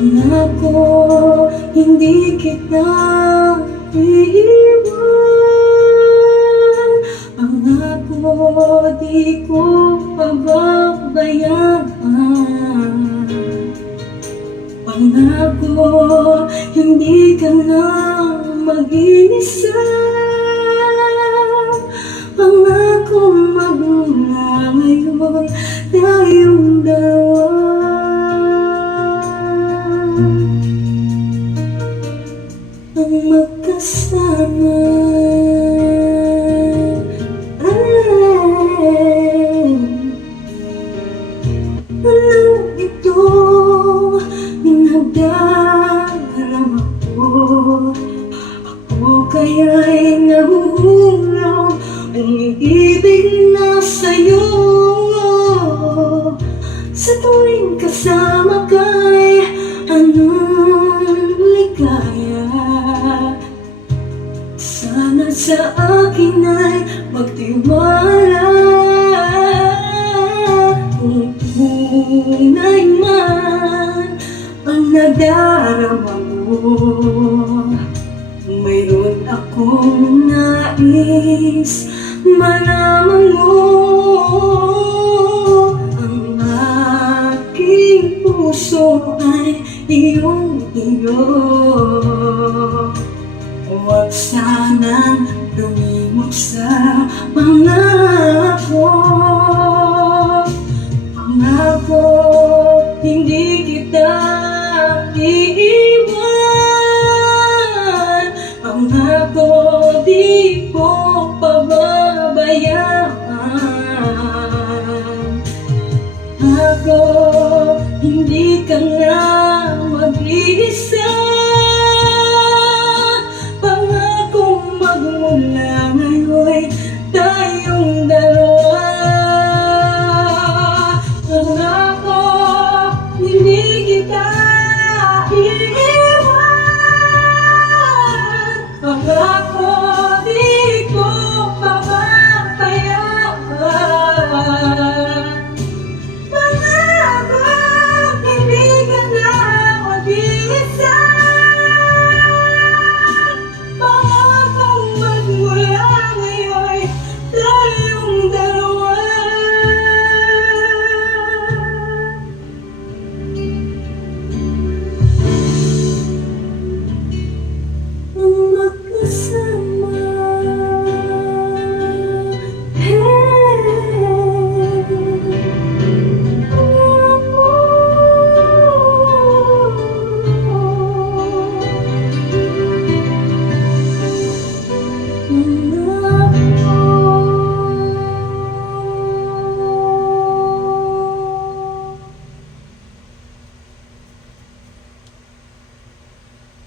Pangako, hindi kita iiwan. Pangako, di ko pababayaan. Pangako, hindi ka na mag-iisa. Pangako, magmula ngayon tayong dalawa. Ang magkasama. Ano ito pinagdarama ko? Ako kaya'y nahuhulog, ang ibig na sa'yo. Sa tuwing kasama ka'y anong ligaya. Sana sa akin ay magtiwala. Kung tunay man ang nadarama mo, mayroon akong nais malaman mo. Ang aking puso ay iyong-iyo. Huwag sanang lumimot sa pangako. Pangako, hindi kita iiwan. Pangako, di ko pababayaan. Pangako, hindi ka nga mag-iisa. Pangako, magmula ngayon tayong dalawa. Pangako, hindi kita iiwan. Pangako,